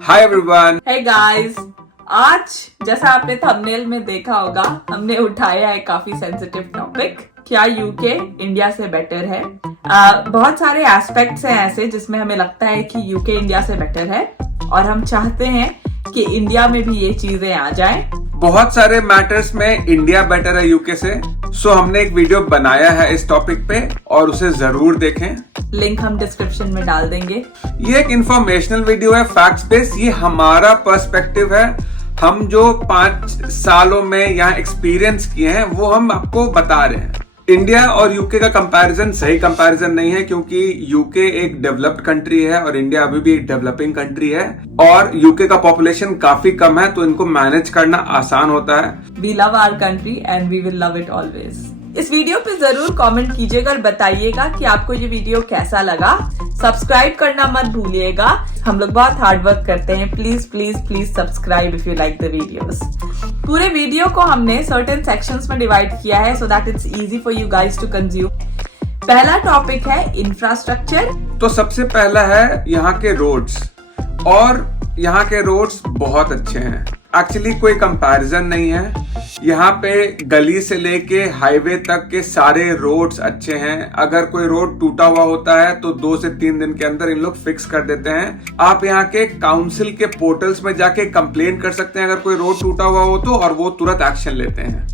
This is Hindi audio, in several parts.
Hi everyone. हे गाइस, आज जैसा आपने थंबनेल में देखा होगा, हमने उठाया है काफी सेंसिटिव टॉपिक। क्या यूके इंडिया से बेटर है? बहुत सारे एस्पेक्ट्स हैं ऐसे जिसमें हमें लगता है कि यूके इंडिया से बेटर है और हम चाहते हैं कि इंडिया में भी ये चीजें आ जाएं। बहुत सारे मैटर्स में इंडिया बेटर है यूके से, सो हमने एक वीडियो बनाया है इस टॉपिक पे और उसे जरूर देखें। लिंक हम डिस्क्रिप्शन में डाल देंगे। ये एक इंफॉर्मेशनल वीडियो है, फैक्ट्स बेस्ड। ये हमारा पर्सपेक्टिव है। हम जो 5 सालों में यहाँ एक्सपीरियंस किए हैं वो हम आपको बता रहे हैं। इंडिया और यूके का कंपैरिजन सही कंपैरिजन नहीं है, क्योंकि यूके एक डेवलप्ड कंट्री है और इंडिया अभी भी एक डेवलपिंग कंट्री है और यूके का पॉपुलेशन काफी कम है, तो इनको मैनेज करना आसान होता है। We love our country and we will love it always. इस वीडियो पे जरूर कमेंट कीजिएगा और बताइएगा कि आपको ये वीडियो कैसा लगा। सब्सक्राइब करना मत भूलिएगा, हम लोग बहुत हार्ड वर्क करते हैं। Please please please subscribe if you like the videos. पूरे वीडियो को हमने सर्टेन सेक्शंस में डिवाइड किया है so that it's easy for you guys to consume. पहला टॉपिक है इंफ्रास्ट्रक्चर। तो सबसे पहला है यहाँ के रोड्स, और यहाँ के रोड्स बहुत अच्छे हैं। एक्चुअली कोई कंपैरिजन नहीं है। यहाँ पे गली से लेके हाईवे तक के सारे रोड्स अच्छे हैं। अगर कोई रोड टूटा हुआ होता है तो 2 से 3 दिन के अंदर इन लोग फिक्स कर देते हैं। आप यहाँ के काउंसिल के पोर्टल्स में जाके कंप्लेन कर सकते हैं अगर कोई रोड टूटा हुआ हो तो, और वो तुरंत एक्शन लेते हैं।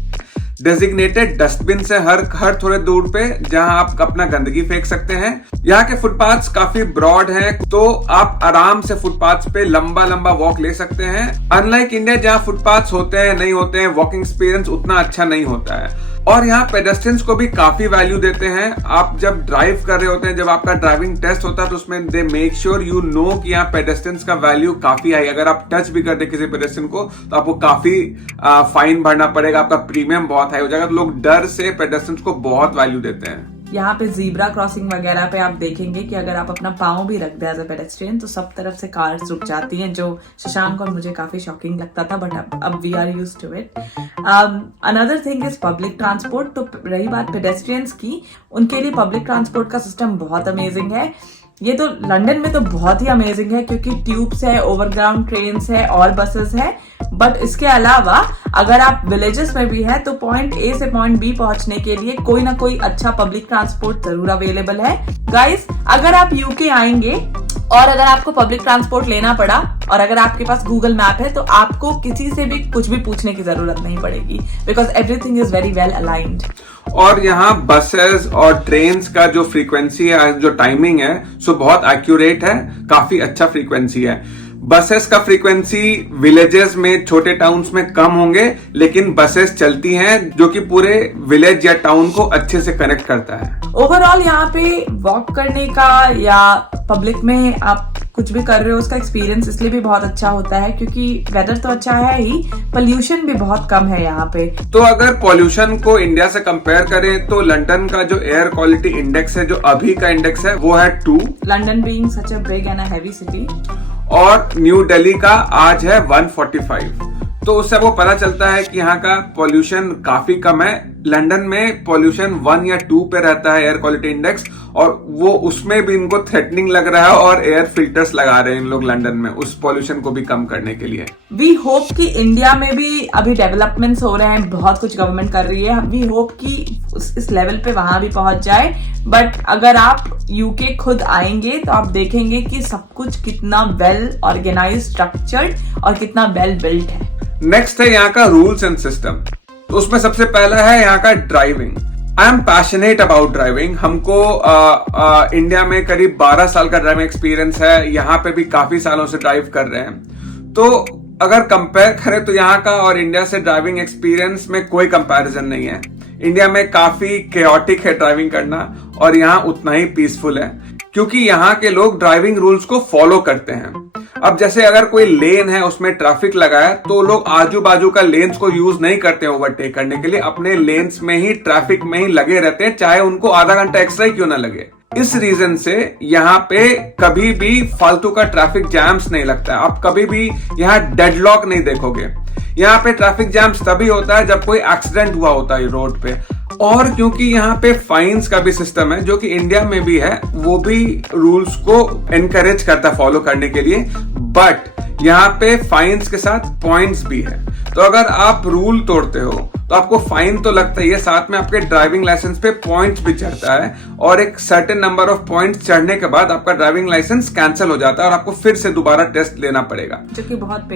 डेजिग्नेटेड डस्टबिन से हर थोड़े दूर पे जहां आप अपना गंदगी फेंक सकते हैं। यहाँ के फुटपाथ्स काफी ब्रॉड हैं, तो आप आराम से फुटपाथ्स पे लंबा वॉक ले सकते हैं। अनलाइक इंडिया जहां फुटपाथ्स होते हैं नहीं होते हैं, वॉकिंग एक्सपीरियंस उतना अच्छा नहीं होता है। और यहाँ पेडेस्ट्रियंस को भी काफी वैल्यू देते हैं। आप जब ड्राइव कर रहे होते हैं, जब आपका ड्राइविंग टेस्ट होता है तो उसमें they make sure you know कि यहाँ पेडेस्ट्रियंस का वैल्यू काफी हाई। अगर आप टच भी कर दे किसी पेडेस्ट्रियन को तो आपको काफी फाइन भरना पड़ेगा, आपका प्रीमियम बहुत हाई हो जाएगा। तो लोग डर से पेडेस्ट्रियंस को बहुत वैल्यू देते हैं। यहाँ पे जीब्रा क्रॉसिंग वगैरह पे आप देखेंगे कि अगर आप अपना पाँव भी रख दे एज अ पेडेस्ट्रियन तो सब तरफ से कार्स रुक जाती हैं, जो शशांक और मुझे काफी शॉकिंग लगता था, बट अब we are used to it. Another thing is public transport. तो रही बात पेडेस्ट्रियंस की, उनके लिए पब्लिक ट्रांसपोर्ट का सिस्टम बहुत अमेजिंग है। ये तो लंदन में तो बहुत ही अमेजिंग है क्योंकि ट्यूब्स है, ओवरग्राउंड ट्रेन्स है और बसेस है। बट इसके अलावा अगर आप विलेजेस में भी है तो पॉइंट ए से पॉइंट बी पहुंचने के लिए कोई ना कोई अच्छा पब्लिक ट्रांसपोर्ट जरूर अवेलेबल है। गाइस, अगर आप यूके आएंगे और अगर आपको पब्लिक ट्रांसपोर्ट लेना पड़ा और अगर आपके पास गूगल मैप है तो आपको किसी से भी कुछ भी पूछने की जरूरत नहीं पड़ेगी, because everything is very well aligned. और यहाँ बसेस और ट्रेन्स का जो फ्रीक्वेंसी है, जो टाइमिंग है, सो बहुत एक्यूरेट है, काफी अच्छा फ्रीक्वेंसी है। बसेस का फ्रीक्वेंसी विलेजेस में, छोटे टाउन्स में कम होंगे, लेकिन बसेस चलती हैं जो कि पूरे विलेज या टाउन को अच्छे से कनेक्ट करता है। ओवरऑल यहाँ पे वॉक करने का या पब्लिक में आप कुछ भी कर रहे हो उसका एक्सपीरियंस इसलिए भी बहुत अच्छा होता है क्योंकि वेदर तो अच्छा है ही, पोल्यूशन भी बहुत कम है यहाँ पे। तो अगर पोल्यूशन को इंडिया से कंपेयर करें तो लंदन का जो एयर क्वालिटी इंडेक्स है, जो अभी का इंडेक्स है, वो है 2। London being such a big and a heavy city. और न्यू दिल्ली का आज है 145। तो उससे वो पता चलता है कि यहाँ का पोल्यूशन काफी कम है। लंदन में पोल्यूशन 1 या 2 पे रहता है एयर क्वालिटी इंडेक्स, और वो उसमें भी इनको थ्रेटनिंग लग रहा है और एयर फिल्टर्स लगा रहे हैं इन लोग लंदन में उस पोल्यूशन को भी कम करने के लिए। वी होप कि इंडिया में भी अभी डेवलपमेंट्स हो रहे हैं, बहुत कुछ गवर्नमेंट कर रही है। वी होप कि इस लेवल पे वहां भी पहुंच जाए। बट अगर आप यूके खुद आएंगे तो आप देखेंगे कि सब कुछ कितना वेल ऑर्गेनाइज्ड, स्ट्रक्चर्ड और कितना वेल बिल्ट है। नेक्स्ट है यहाँ का रूल्स एंड सिस्टम। तो उसमें सबसे पहला है यहाँ का driving. I am passionate about driving. हमको इंडिया में करीब 12 साल का ड्राइविंग एक्सपीरियंस है, यहाँ पे भी काफी सालों से ड्राइव कर रहे हैं। तो अगर कंपेयर करें तो यहाँ का और इंडिया से ड्राइविंग एक्सपीरियंस में कोई कंपैरिजन नहीं है। इंडिया में काफी केओटिक है ड्राइविंग करना और यहाँ उतना ही पीसफुल है, क्योंकि यहाँ के लोग ड्राइविंग रूल्स को फॉलो करते हैं। अब जैसे अगर कोई लेन है उसमें ट्रैफिक लगा है तो लोग आजू बाजू का लेन्स को यूज नहीं करते ओवरटेक करने के लिए, अपने लेन्स में ही, ट्रैफिक में ही लगे रहते हैं, चाहे उनको आधा घंटा एक्स्ट्रा क्यों ना लगे। इस रीजन से यहाँ पे कभी भी फालतू का ट्रैफिक जैम्स नहीं लगता है। आप कभी भी यहाँ डेडलॉक नहीं देखोगे। यहाँ पे ट्रैफिक जैम्स तभी होता है जब कोई एक्सीडेंट हुआ होता है रोड पे। और क्योंकि यहाँ पे फाइन्स का भी सिस्टम है जो कि इंडिया में भी है, वो भी रूल्स को एनकरेज करता है फॉलो करने के लिए। बट यहाँ पे फाइन्स के साथ पॉइंट्स भी है। तो अगर आप रूल तोड़ते हो तो आपको फाइन तो लगता ही है, साथ में आपके ड्राइविंग लाइसेंस पे पॉइंट्स भी चढ़ता है और एक सर्टेन नंबर ऑफ पॉइंट्स चढ़ने के बाद आपका ड्राइविंग लाइसेंस कैंसिल हो जाता है और आपको फिर से दोबारा टेस्ट लेना पड़ेगा, जो कि बहुत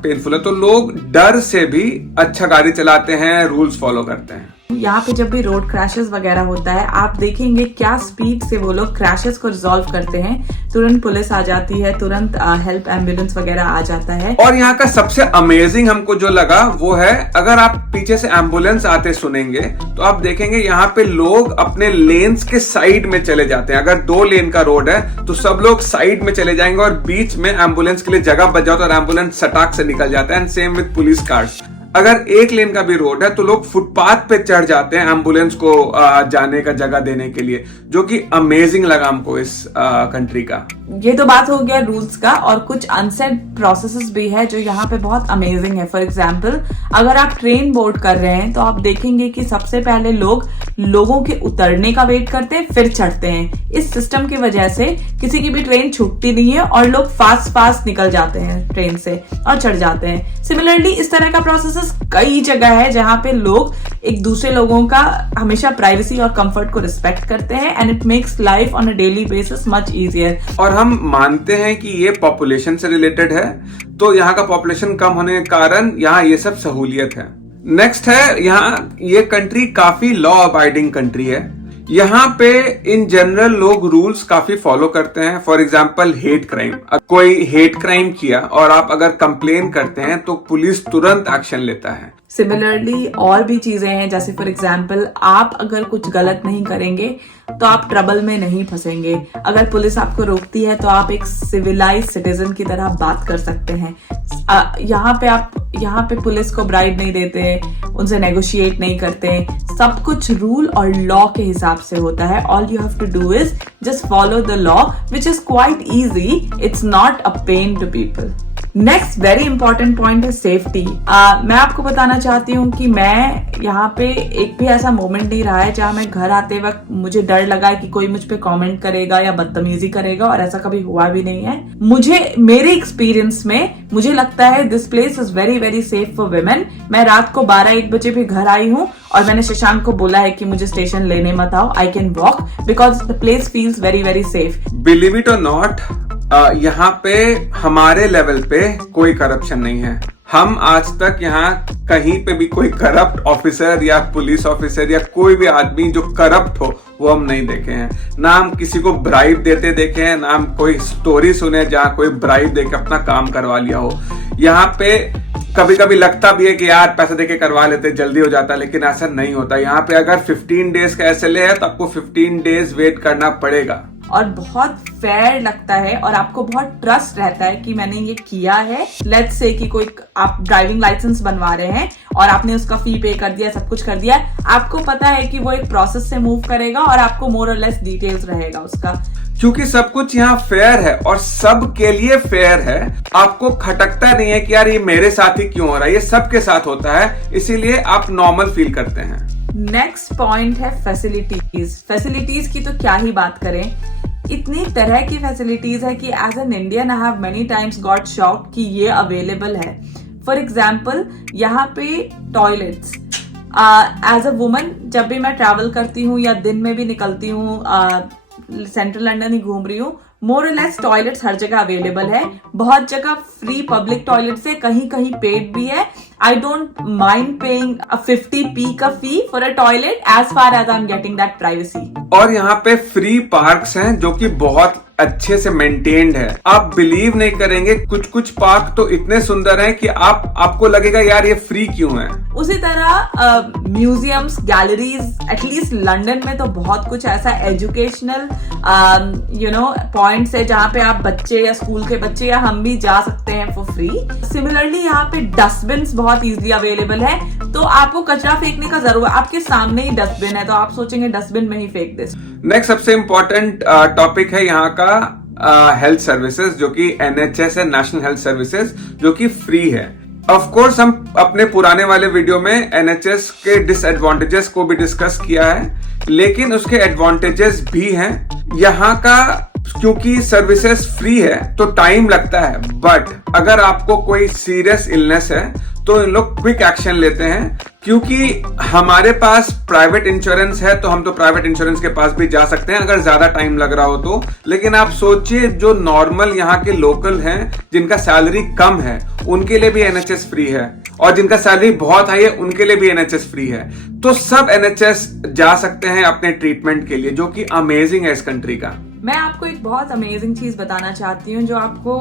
पेनफुल है। तो लोग डर से भी अच्छा गाड़ी चलाते हैं, रूल्स फॉलो करते हैं। यहाँ पे जब भी रोड क्रैशेस वगैरह होता है, आप देखेंगे क्या स्पीड से वो लोग क्रैशेस को रिजॉल्व करते हैं। तुरंत पुलिस आ जाती है, तुरंत हेल्प एम्बुलेंस वगैरह आ जाता है। और यहाँ का सबसे अमेजिंग हमको जो लगा वो है, अगर आप पीछे से एम्बुलेंस आते सुनेंगे तो आप देखेंगे यहाँ पे लोग अपने लेन्स के साइड में चले जाते हैं। अगर 2 लेन का रोड है तो सब लोग साइड में चले जाएंगे और बीच में एम्बुलेंस के लिए जगह बच जाओ तो एम्बुलेंस सटाक से निकल जाता है। And same with police cars. अगर 1 लेन का भी रोड है तो लोग फुटपाथ पे चढ़ जाते हैं एम्बुलेंस को जाने का जगह देने के लिए, जो कि अमेजिंग लगा हमको इस कंट्री का। ये तो बात हो गया रूल्स का, और कुछ अनसेड प्रोसेसेस भी है जो यहाँ पे बहुत अमेजिंग है। फॉर एग्जाम्पल, अगर आप ट्रेन बोर्ड कर रहे हैं तो आप देखेंगे कि सबसे पहले लोगों के उतरने का वेट करते हैं, फिर चढ़ते हैं। इस सिस्टम की वजह से किसी की भी ट्रेन छूटती नहीं है और लोग फास्ट निकल जाते हैं ट्रेन से और चढ़ जाते हैं। सिमिलरली इस तरह का प्रोसेस कई जगह है जहां पे लोग एक दूसरे लोगों का हमेशा प्राइवेसी और कंफर्ट को रिस्पेक्ट करते हैं, and it makes life on a daily basis much easier. और हम मानते हैं कि ये पॉपुलेशन से रिलेटेड है, तो यहाँ का पॉपुलेशन कम होने के कारण यहाँ ये सब सहूलियत है। नेक्स्ट है, यहाँ ये कंट्री काफी लॉ अबाइडिंग कंट्री है। यहाँ पे इन जनरल लोग रूल्स काफी फॉलो करते हैं। फॉर एग्जाम्पल, हेट क्राइम, कोई हेट क्राइम किया और आप अगर कंप्लेन करते हैं तो पुलिस तुरंत एक्शन लेता है। सिमिलरली और भी चीजें हैं, जैसे फॉर एग्जाम्पल, आप अगर कुछ गलत नहीं करेंगे तो आप ट्रबल में नहीं फंसेंगे। अगर पुलिस आपको रोकती है तो आप एक सिविलाइज सिटीजन की तरह बात कर सकते हैं। यहाँ पे पुलिस को ब्राइब नहीं देते, उनसे नेगोशिएट नहीं करते, सब कुछ रूल और लॉ के हिसाब से होता है। All you have to do is just follow the law, which is quite easy. It's not a pain to people. Next very important point है सेफ्टी। मैं आपको बताना चाहती हूँ कि मैं यहाँ पे एक भी ऐसा मोमेंट नहीं रहा है जहाँ मैं घर आते वक्त मुझे डर लगा कि कोई मुझ पे कमेंट करेगा या बदतमीजी करेगा, और ऐसा कभी हुआ भी नहीं है। मेरे एक्सपीरियंस में मुझे लगता है this place is very very safe for women. मैं रात को 12-1 बजे भी घर आई हूँ और मैंने शशांक को बोला है कि मुझे स्टेशन लेने मत आओ, I can walk, because the place feels very very safe. Believe it और नॉट, यहाँ पे हमारे लेवल पे कोई करप्शन नहीं है। हम आज तक यहाँ कहीं पे भी कोई करप्ट ऑफिसर या पुलिस ऑफिसर या कोई भी आदमी जो करप्ट हो वो हम नहीं देखे हैं। ना हम किसी को ब्राइब देते देखे हैं, ना हम कोई स्टोरी सुने जहाँ कोई ब्राइब देके अपना काम करवा लिया हो। यहाँ पे कभी कभी लगता भी है कि यार पैसा देके करवा लेते जल्दी हो जाता, लेकिन ऐसा नहीं होता। यहाँ पे अगर 15 डेज का SLA है तो आपको 15 डेज वेट करना पड़ेगा। और बहुत फेयर लगता है और आपको बहुत ट्रस्ट रहता है कि मैंने ये किया है। लेट्स से कि कोई आप ड्राइविंग लाइसेंस बनवा रहे हैं और आपने उसका फी पे कर दिया, सब कुछ कर दिया, आपको पता है कि वो एक प्रोसेस से मूव करेगा और आपको मोर और लेस डिटेल्स रहेगा उसका। क्योंकि सब कुछ यहाँ फेयर है और सब के लिए फेयर है। आपको खटकता नहीं है कि यार ये मेरे साथ ही क्यों हो रहा है, ये सबके साथ होता है, इसीलिए आप नॉर्मल फील करते हैं। नेक्स्ट पॉइंट है फैसिलिटीज। फैसिलिटीज की तो क्या ही बात करें, इतनी तरह की फैसिलिटीज है कि as an Indian I have many times got shocked कि ये अवेलेबल है। फॉर एग्जाम्पल, यहाँ पे टॉयलेट्स, एज अ वुमन जब भी मैं ट्रैवल करती हूँ या दिन में भी निकलती हूँ, सेंट्रल लंदन ही घूम रही हूँ, मोर और लेस टॉयलेट्स हर जगह अवेलेबल है। बहुत जगह फ्री पब्लिक टॉयलेट्स है, कहीं कहीं पेड भी है। I don't mind paying 50p का fee for a toilet as far as I am getting that privacy. और यहाँ पे फ्री पार्क्स हैं जो कि बहुत अच्छे से मेंटेन्ड है। आप बिलीव नहीं करेंगे, कुछ कुछ पार्क तो इतने सुंदर हैं कि आपको लगेगा यार ये फ्री क्यों है। उसी तरह म्यूजियम्स, गैलरीज, एटलीस्ट लंदन में तो बहुत कुछ ऐसा एजुकेशनल पॉइंट्स है जहाँ पे आप बच्चे या स्कूल के बच्चे या हम भी जा सकते हैं फॉर फ्री। सिमिलरली यहाँ पे डस्टबिन बहुत इजीली अवेलेबल है, तो आपको कचरा फेंकने का जरूरत, आपके सामने ही डस्टबिन है तो आप सोचेंगे डस्टबिन में ही फेंक दे। नेक्स्ट सबसे इम्पोर्टेंट टॉपिक है यहाँ का हेल्थ सर्विसेज, जो कि NHS है, नेशनल हेल्थ सर्विसेज, जो कि फ्री है। ऑफ कोर्स हम अपने पुराने वाले वीडियो में NHS के डिसएडवांटेजेस को भी डिस्कस किया है, लेकिन उसके एडवांटेजेस भी हैं। यहाँ का क्योंकि सर्विसेज फ्री है तो टाइम लगता है, बट अगर आपको कोई सीरियस इलनेस है तो इन लोग क्विक एक्शन लेते हैं। क्योंकि हमारे पास प्राइवेट इंश्योरेंस है तो हम तो प्राइवेट इंश्योरेंस के पास भी जा सकते हैं अगर ज्यादा टाइम लग रहा हो तो, लेकिन आप सोचिए जो नॉर्मल यहाँ के लोकल हैं जिनका सैलरी कम है उनके लिए भी एनएचएस फ्री है, और जिनका सैलरी बहुत हाई है उनके लिए भी एनएचएस फ्री है। तो सब एनएचएस जा सकते हैं अपने ट्रीटमेंट के लिए, जो कि अमेजिंग है इस कंट्री का। मैं आपको एक बहुत अमेजिंग चीज बताना चाहती हूँ जो आपको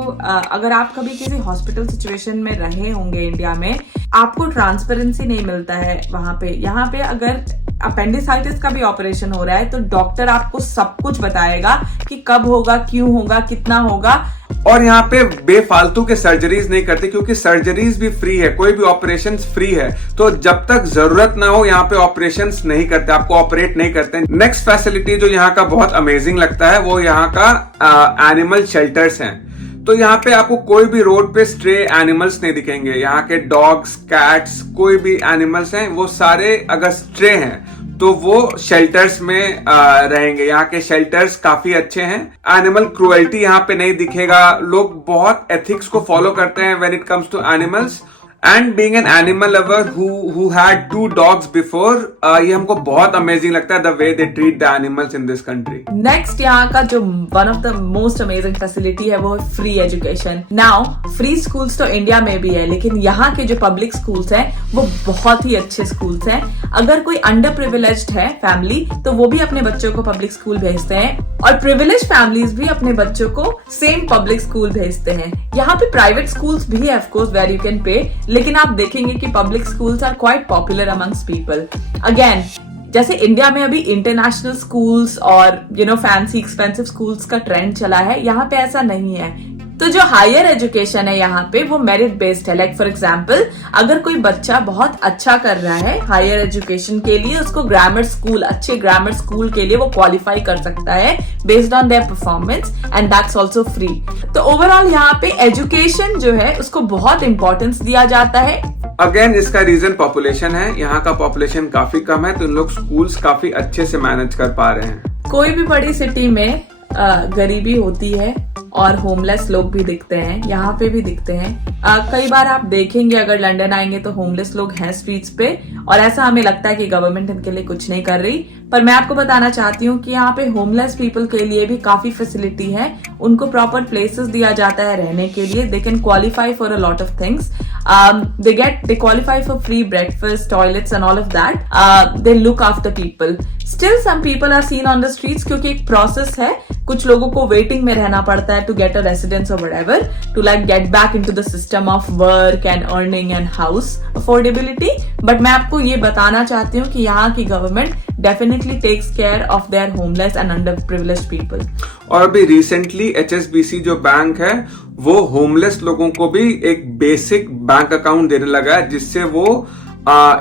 अगर आप कभी किसी हॉस्पिटल सिचुएशन में रहे होंगे इंडिया में, आपको ट्रांसपेरेंसी नहीं मिलता है वहां पे। यहाँ पे अगर अपेंडिसाइटिस का भी ऑपरेशन हो रहा है तो डॉक्टर आपको सब कुछ बताएगा कि कब होगा, क्यों होगा, कितना होगा। और यहाँ पे बेफालतू के सर्जरीज नहीं करते क्योंकि सर्जरीज भी फ्री है, कोई भी ऑपरेशन फ्री है। तो जब तक जरूरत ना हो यहाँ पे ऑपरेशंस नहीं करते, आपको ऑपरेट नहीं करते। नेक्स्ट फैसिलिटी जो यहाँ का बहुत अमेजिंग लगता है वो यहाँ का एनिमल शेल्टर्स हैं। तो यहाँ पे आपको कोई भी रोड पे स्ट्रे एनिमल्स नहीं दिखेंगे। यहाँ के डॉग्स, कैट्स, कोई भी एनिमल्स हैं वो सारे अगर स्ट्रे हैं तो वो शेल्टर्स में रहेंगे। यहाँ के शेल्टर्स काफी अच्छे हैं। एनिमल क्रुएल्टी यहाँ पे नहीं दिखेगा। लोग बहुत एथिक्स को फॉलो करते हैं when it comes to animals. And being an animal lover who had 2 dogs before, ये हमको बहुत अमेजिंग लगता है the way they treat the animals in this country. Next यहाँ का जो one of the most amazing facility है वो free education. Now free schools तो इंडिया में भी है, लेकिन यहाँ के जो पब्लिक स्कूल्स हैं वो बहुत ही अच्छे स्कूल्स हैं। अगर कोई अंडर प्रिविलेज्ड है फैमिली तो वो भी अपने बच्चों को पब्लिक स्कूल भेजते हैं, और प्रिविलेज फैमिलीज भी अपने बच्चों को सेम पब्लिक स्कूल भेजते हैं। यहाँ पे प्राइवेट स्कूल्स भी है of course where you can pay, लेकिन आप देखेंगे कि public schools are quite popular amongst people. Again, जैसे इंडिया में अभी इंटरनेशनल स्कूल्स और फैंसी एक्सपेंसिव स्कूल्स का ट्रेंड चला है, यहाँ पे ऐसा नहीं है। तो जो हायर एजुकेशन है यहाँ पे वो मेरिट बेस्ड है। लाइक फॉर एग्जाम्पल, अगर कोई बच्चा बहुत अच्छा कर रहा है हायर एजुकेशन के लिए, उसको ग्रामर स्कूल, अच्छे ग्रामर स्कूल के लिए वो क्वालिफाई कर सकता है based on their performance, and that's also free. तो ओवरऑल यहाँ पे एजुकेशन जो है उसको बहुत इंपॉर्टेंस दिया जाता है। अगेन इसका रीजन पॉपुलेशन है। यहाँ का पॉपुलेशन काफी कम है तो इन लोग स्कूल्स काफी अच्छे से मैनेज कर पा रहे हैं। कोई भी बड़ी सिटी में गरीबी होती है और होमलेस लोग भी दिखते हैं, यहाँ पे भी दिखते हैं। कई बार आप देखेंगे अगर लंदन आएंगे तो होमलेस लोग हैं स्ट्रीट्स पे, और ऐसा हमें लगता है कि गवर्नमेंट इनके लिए कुछ नहीं कर रही। पर मैं आपको बताना चाहती हूँ कि यहाँ पे होमलेस पीपल के लिए भी काफी फैसिलिटी है। उनको प्रॉपर प्लेसेस दिया जाता है रहने के लिए। They can qualify for a lot of things. They qualify for free breakfast, toilets and all of that. They look after people. Still some people are seen on the streets क्योंकि एक process है। कुछ लोगों को waiting में रहना पड़ता है to get a residence or whatever, to like get back into the system of work and earning and house affordability. But मैं आपको ये बताना चाहती हूँ कि यहाँ की government definitely takes care of their homeless and underprivileged people. और अभी रिसेंटली HSBC जो बैंक है वो होमलेस लोगों को भी एक बेसिक बैंक अकाउंट देने लगा है, जिससे वो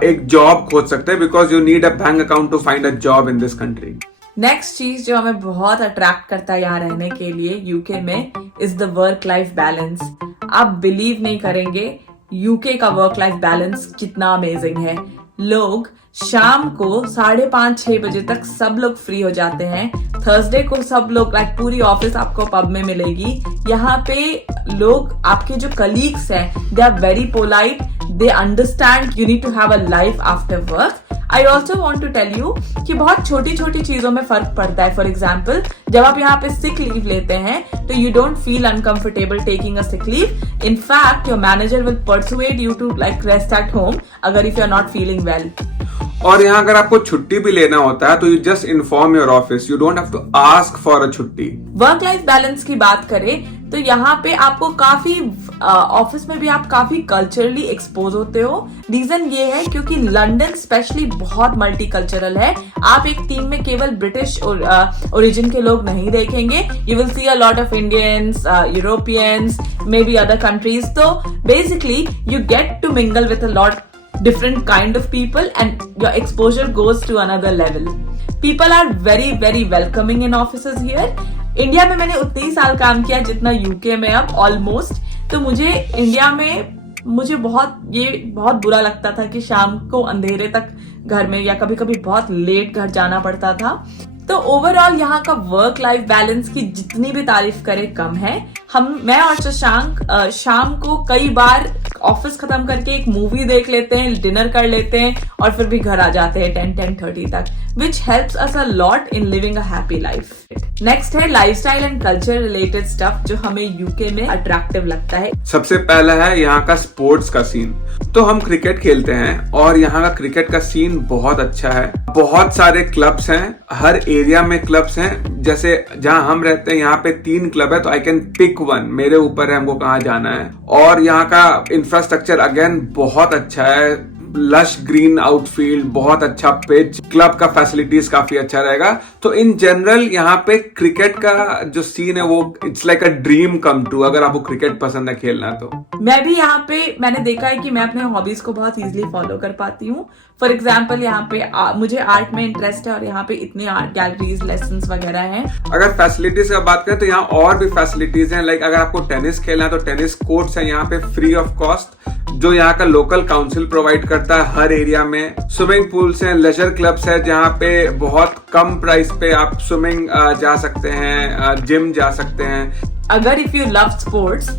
एक जॉब खोज सकते हैं, because you need a bank account to find a job in this country. Next चीज जो हमें बहुत अट्रैक्ट करता है यहाँ रहने के लिए यूके में is the work life balance. आप बिलीव नहीं करेंगे यूके का वर्क लाइफ बैलेंस कितना अमेजिंग है। लोग शाम को 5:30-6 बजे तक सब लोग फ्री हो जाते हैं। थर्सडे को सब लोग लाइक पूरी ऑफिस आपको पब में मिलेगी। यहाँ पे लोग, आपके जो कलीग्स हैं, they are very polite, they understand you need to have a life after work. I also want to tell you कि बहुत छोटी छोटी चीजों में फर्क पड़ता है। फॉर एग्जाम्पल, जब आप यहाँ पे सिक लीव लेते हैं तो you don't feel uncomfortable taking a sick leave. In fact your manager will persuade you to like rest at home अगर if you are not feeling well. और यहाँ अगर आपको छुट्टी भी लेना होता है तो you just inform your office, you don't have to ask for a chhutti. Work life balance की बात करें तो यहाँ पे आपको काफी ऑफिस में भी आप काफी कल्चरली एक्सपोज होते हो। रीजन ये है क्योंकि लंदन स्पेशली बहुत मल्टीकल्चरल है। आप एक टीम में केवल ब्रिटिश ओरिजिन के लोग नहीं देखेंगे। You will see a lot of Indians, Europeans, maybe other countries. तो basically you get to mingle with a lot different kind of people and your exposure goes to another level. People are very very welcoming in offices here. India में मैंने उतने ही साल काम किया जितना यूके में अब ऑलमोस्ट। तो मुझे इंडिया में बहुत बुरा लगता था कि शाम को अंधेरे तक घर में या कभी कभी बहुत लेट घर जाना पड़ता था। तो ओवरऑल यहाँ का वर्क लाइफ बैलेंस की जितनी भी तारीफ करे कम है। मैं और शशांक शाम को कई बार ऑफिस खत्म करके एक मूवी देख लेते हैं, डिनर कर लेते हैं और फिर भी घर आ जाते हैं 10-10:30 तक, which helps us a lot in living a happy life. Next है lifestyle and culture related stuff जो हमें यूके में अट्रैक्टिव लगता है। सबसे पहला है यहाँ का स्पोर्ट्स का सीन। तो हम क्रिकेट खेलते हैं और यहाँ का क्रिकेट का सीन बहुत अच्छा है। बहुत सारे क्लब्स हैं, हर एरिया में क्लब्स हैं। जैसे जहाँ हम रहते हैं यहाँ पे 3 क्लब है, तो आई कैन पिक वन, मेरे ऊपर है हमको कहाँ जाना है। और यहाँ का इंफ्रास्ट्रक्चर अगेन बहुत अच्छा है, लश ग्रीन आउटफील्ड, बहुत अच्छा पिच, क्लब का फैसिलिटीज काफी अच्छा रहेगा। तो इन जनरल यहाँ पे क्रिकेट का जो सीन है वो it's like a dream come true, अगर आपको क्रिकेट पसंद है खेलना। तो मैं भी यहाँ पे मैंने देखा है कि मैं अपने हॉबीज को बहुत इजीली फॉलो कर पाती हूँ। फॉर एग्जाम्पल यहाँ पे मुझे आर्ट में इंटरेस्ट है और यहाँ पे इतने आर्ट गैलरीज, लेसन्स वगैरह हैं। अगर फैसिलिटीज की बात करें तो यहाँ और भी फैसिलिटीज हैं। लाइक अगर आपको टेनिस खेलना है तो टेनिस कोर्ट्स है यहाँ पे फ्री ऑफ कॉस्ट, जो यहाँ का लोकल काउंसिल प्रोवाइड करता है हर एरिया में। स्विमिंग पूल्स हैं, लेजर क्लब्स है जहाँ पे बहुत कम प्राइस पे आप स्विमिंग जा सकते हैं, जिम जा सकते हैं। अगर इफ यू लव स्पोर्ट्स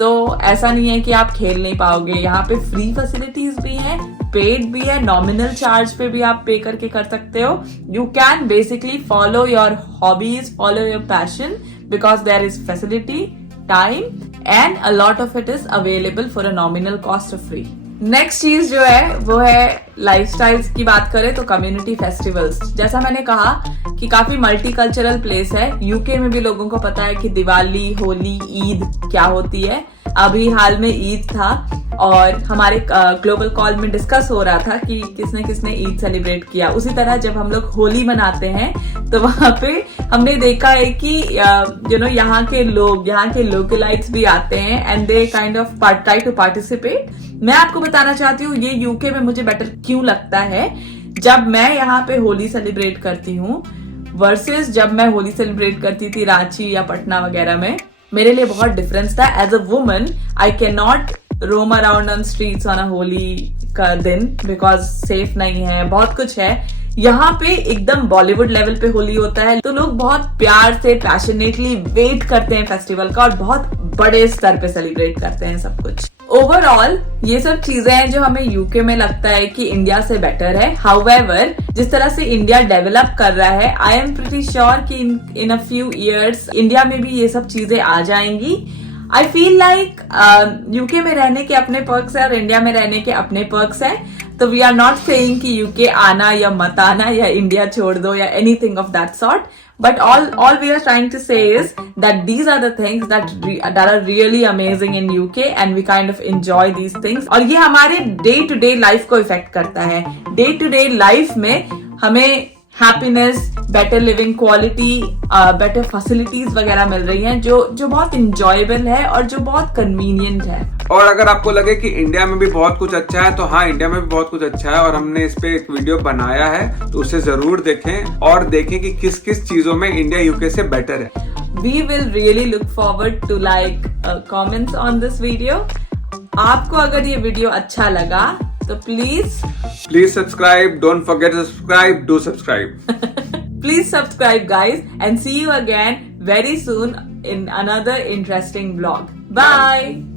तो ऐसा नहीं है कि आप खेल नहीं पाओगे। यहाँ पे फ्री फैसिलिटीज भी हैं, पेड भी है, नॉमिनल चार्ज पे भी आप पे करके कर सकते हो। You can basically follow your hobbies, follow your passion, because there is facility, time and a lot of it is available for a nominal cost of free. Next चीज जो है वो है लाइफस्टाइल्स की बात करें तो कम्युनिटी फेस्टिवल्स। जैसा मैंने कहा कि काफी मल्टीकल्चरल प्लेस है। यूके में भी लोगों को पता है कि दिवाली, होली, ईद क्या होती है। अभी हाल में ईद था और हमारे ग्लोबल कॉल में डिस्कस हो रहा था कि किसने किसने ईद सेलिब्रेट किया। उसी तरह जब हम लोग होली मनाते हैं तो वहां पे हमने देखा है कि यहाँ के लोग, यहाँ के लोकलाइट्स भी आते हैं and they kind of try to participate. मैं आपको बताना चाहती हूँ ये यूके में मुझे बेटर क्यों लगता है जब मैं यहाँ पे होली सेलिब्रेट करती हूँ वर्सेस जब मैं होली सेलिब्रेट करती थी रांची या पटना वगैरह में। मेरे लिए बहुत डिफरेंस था। As a woman I can not roam around on streets on a Holi का दिन बिकॉज सेफ नहीं है, बहुत कुछ है। यहाँ पे एकदम बॉलीवुड लेवल पे होली होता है तो लोग बहुत प्यार से, पैशनेटली वेट करते हैं फेस्टिवल का और बहुत बड़े स्तर पे सेलिब्रेट करते हैं सब कुछ। ओवरऑल ये सब चीजें हैं जो हमें यूके में लगता है कि इंडिया से बेटर है। हाउएवर जिस तरह से इंडिया डेवलप कर रहा है, आई एम प्रीटी श्योर कि इन अ फ्यू इयर्स इंडिया में भी ये सब चीजें आ जाएंगी। आई फील लाइक यूके में रहने के अपने पर्क्स है और इंडिया में रहने के अपने पर्क्स है। तो वी आर नॉट सेइंग कि यूके आना या मत आना या इंडिया छोड़ दो या anything of that sort, but all we are trying to say is that these are the things that are really amazing in UK and we kind of enjoy these things। और ये हमारे day to day life को इफेक्ट करता है। day to day life में हमें happiness, better living quality, better facilities वगैरह मिल रही हैं जो बहुत इंजॉयबल है और जो बहुत कन्वीनियंट है। और अगर आपको लगे कि इंडिया में भी बहुत कुछ अच्छा है तो हाँ, इंडिया में भी बहुत कुछ अच्छा है और हमने इस पे एक वीडियो बनाया है, तो उसे जरूर देखें और देखें कि किस किस चीजों में इंडिया यूके से बेटर है। We will really look forward to comments on this video। आपको अगर ये वीडियो अच्छा लगा तो please subscribe, don't forget to subscribe, do subscribe. Please subscribe guys and see you again very soon in another interesting vlog. Bye.